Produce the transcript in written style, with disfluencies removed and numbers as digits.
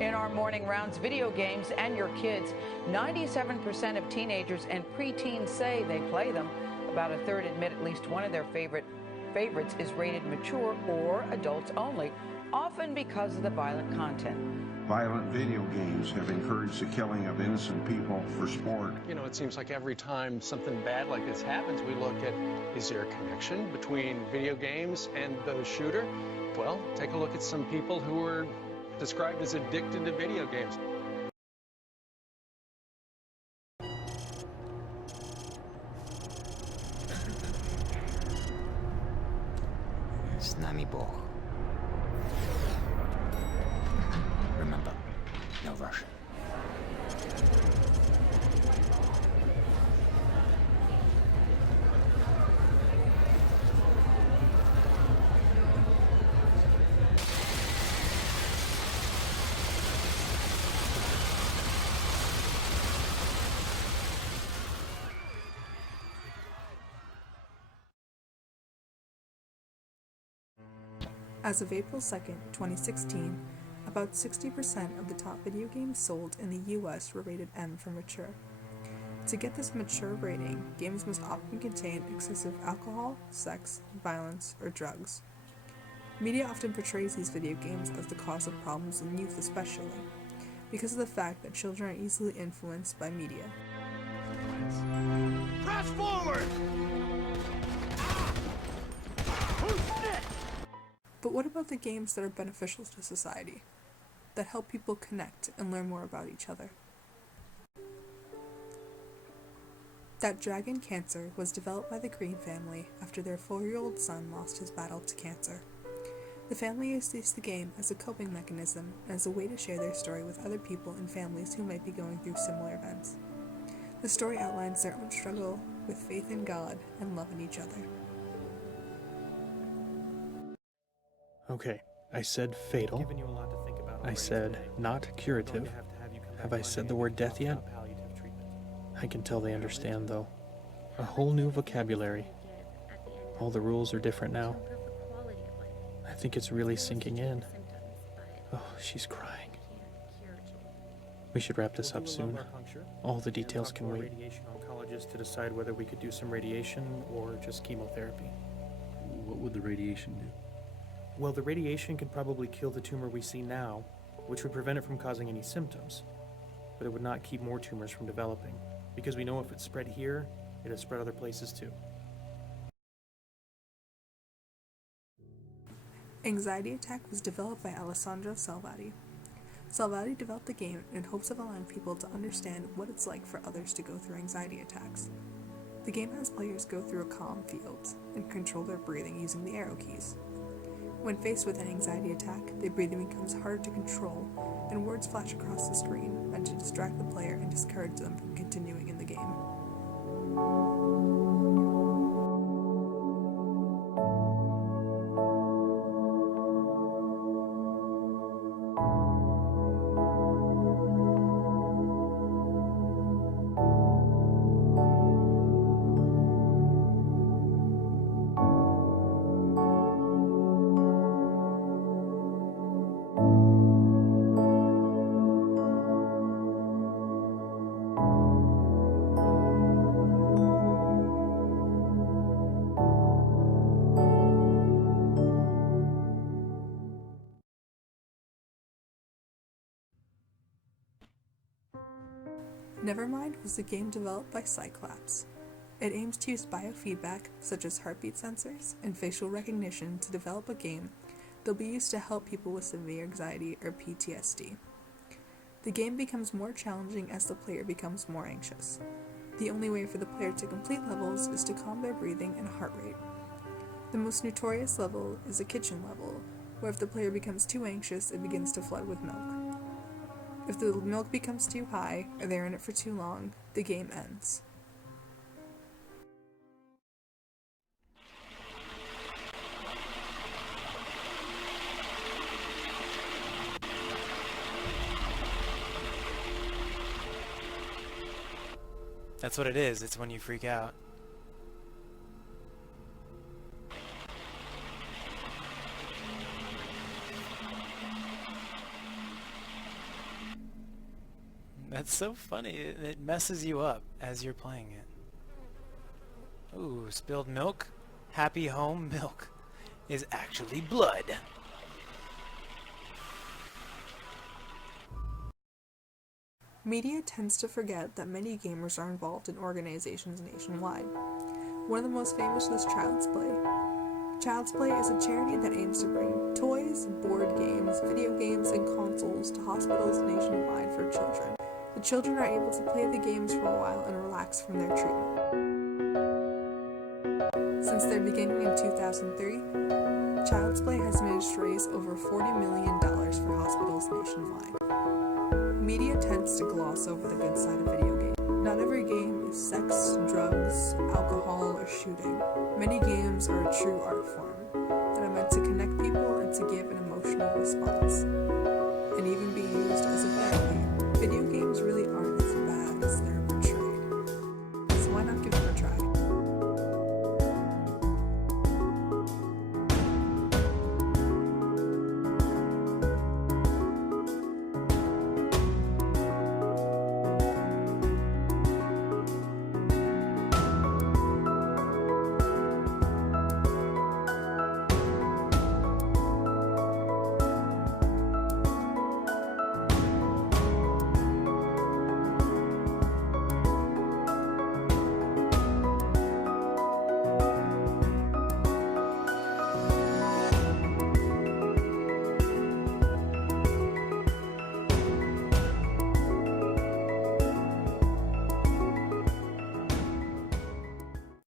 In our morning rounds, video games and your kids. 97% of teenagers and preteens say they play them. About a third admit at least one of their favorites is rated mature or adults only, often because of the violent content. Violent video games have encouraged the killing of innocent people for sport. You know, it seems like every time something bad like this happens, we look at, is there a connection between video games and the shooter? Well, take a look at some people who are described as addicted to video games. Z nami Bóg. Remember, no Russian. As of April 2nd, 2016, about 60% of the top video games sold in the US were rated M for mature. To get this mature rating, games must often contain excessive alcohol, sex, violence, or drugs. Media often portrays these video games as the cause of problems in youth especially, because of the fact that children are easily influenced by media. Press forward! But what about the games that are beneficial to society, that help people connect and learn more about each other? That Dragon Cancer was developed by the Green family after their 4-year-old son lost his battle to cancer. The family used the game as a coping mechanism and as a way to share their story with other people and families who might be going through similar events. The story outlines their own struggle with faith in God and love in each other. Okay, I said fatal. I said not curative. Have I said the word death yet? I can tell they understand, though. A whole new vocabulary. All the rules are different now. I think it's really sinking in. Oh, she's crying. We should wrap this up soon. All the details can wait. Radiation oncologist to decide whether we could do some radiation or just chemotherapy. What would the radiation do? Well, the radiation can probably kill the tumor we see now, which would prevent it from causing any symptoms. But it would not keep more tumors from developing, because we know if it spread here, it has spread other places too. Anxiety Attack was developed by Alessandro Salvati. Salvati developed the game in hopes of allowing people to understand what it's like for others to go through anxiety attacks. The game has players go through a calm field and control their breathing using the arrow keys. When faced with an anxiety attack, their breathing becomes harder to control, and words flash across the screen meant to distract the player and discourage them from continuing in the game. Nevermind was a game developed by Cyclops. It aims to use biofeedback, such as heartbeat sensors and facial recognition, to develop a game that will be used to help people with severe anxiety or PTSD. The game becomes more challenging as the player becomes more anxious. The only way for the player to complete levels is to calm their breathing and heart rate. The most notorious level is a kitchen level, where if the player becomes too anxious, it begins to flood with milk. If the milk becomes too high, or they're in it for too long, the game ends. That's what it is. It's when you freak out. That's so funny. It messes you up as you're playing it. Ooh, spilled milk. Happy home milk is actually blood. Media tends to forget that many gamers are involved in organizations nationwide. One of the most famous is Child's Play. Child's Play is a charity that aims to bring toys, board games, video games, and consoles to hospitals nationwide for children. The children are able to play the games for a while and relax from their treatment. Since their beginning in 2003, Child's Play has managed to raise over $40 million for hospitals nationwide. Media tends to gloss over the good side of video games. Not every game is sex, drugs, alcohol, or shooting. Many games are a true art form that are meant to connect